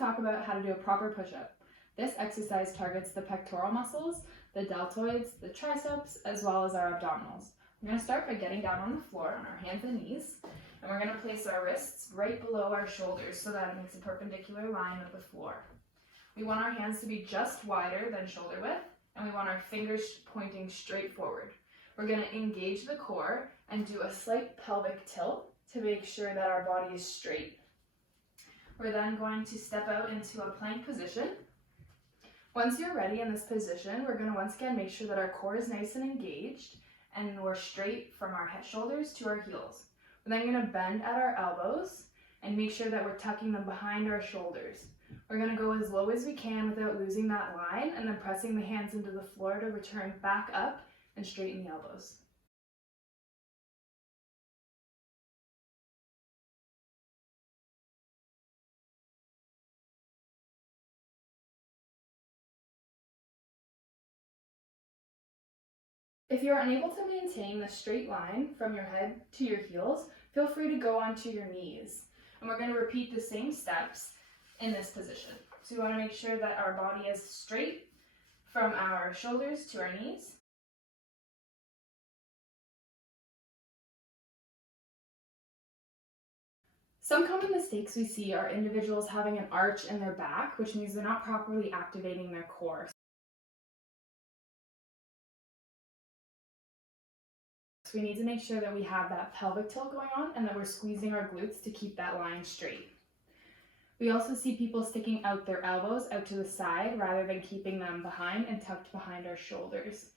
talk about how to do a proper push-up. This exercise targets the pectoral muscles, the deltoids, the triceps, as well as our abdominals. We're going to start by getting down on the floor on our hands and knees, and we're going to place our wrists right below our shoulders so that it makes a perpendicular line with the floor. We want our hands to be just wider than shoulder width, and we want our fingers pointing straight forward. We're going to engage the core and do a slight pelvic tilt to make sure that our body is straight. We're then going to step out into a plank position. Once you're ready in this position, we're going to once again make sure that our core is nice and engaged and we're straight from our head shoulders to our heels. We're then going to bend at our elbows and make sure that we're tucking them behind our shoulders. We're going to go as low as we can without losing that line and then pressing the hands into the floor to return back up and straighten the elbows. If you are unable to maintain the straight line from your head to your heels, feel free to go onto your knees. And we're going to repeat the same steps in this position. So we want to make sure that our body is straight from our shoulders to our knees. Some common mistakes we see are individuals having an arch in their back, which means they're not properly activating their core. So we need to make sure that we have that pelvic tilt going on and that we're squeezing our glutes to keep that line straight. We also see people sticking out their elbows out to the side rather than keeping them behind and tucked behind our shoulders.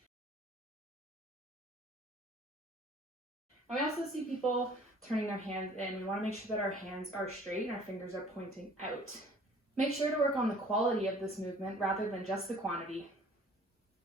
And we also see people turning their hands in. We want to make sure that our hands are straight and our fingers are pointing out. Make sure to work on the quality of this movement rather than just the quantity.